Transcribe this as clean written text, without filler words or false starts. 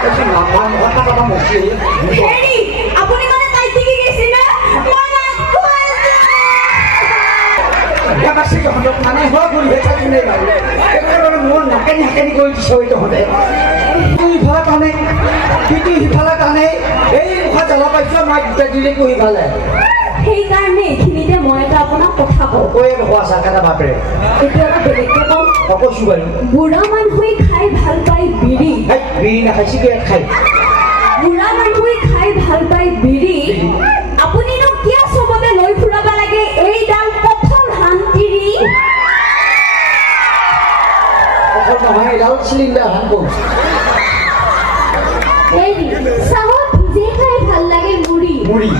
এসে নাম্বাৰ কথা কথা মুখি হেৰি আপুনি মানে তাই ঠিকই গৈছে না মই না এবার সে যখন মানে হওয়া করি হয়ে থাকি নেই ভাই এবার মন নাকেনি হাকেনি করে দিছে ওই তখন তুই ভালা টানে তুই সিফালে টানে এই মুখা জ্বালা পাইছ মাক দুটা দিলে কহি ভালে সেইকাৰণে এইখিনিতে মই এটা আপোনাক কথা কওঁ কৈ হোৱা চাকাটা বাপেৰে এইটো অলপ বেলেগকৈ কওঁ কৈছো বাৰু বুঢ়া মানুহে খাই ভাল পায় বিড়ি বিড়ি নাখাই চিগাৰেট খাই বুঢ়া মানুহে খাই ভাল পায় বিড়ি আপুনিনো কিয় চবতে লৈ ফুৰাব লাগে এইডাল প্ৰথম শান্তিৰি অকল নহয় এডাল চিলিণ্ডাৰ হান কওঁ হেৰি চাহত ভিজে খাই ভাল লাগে মুড়ি মুড়ি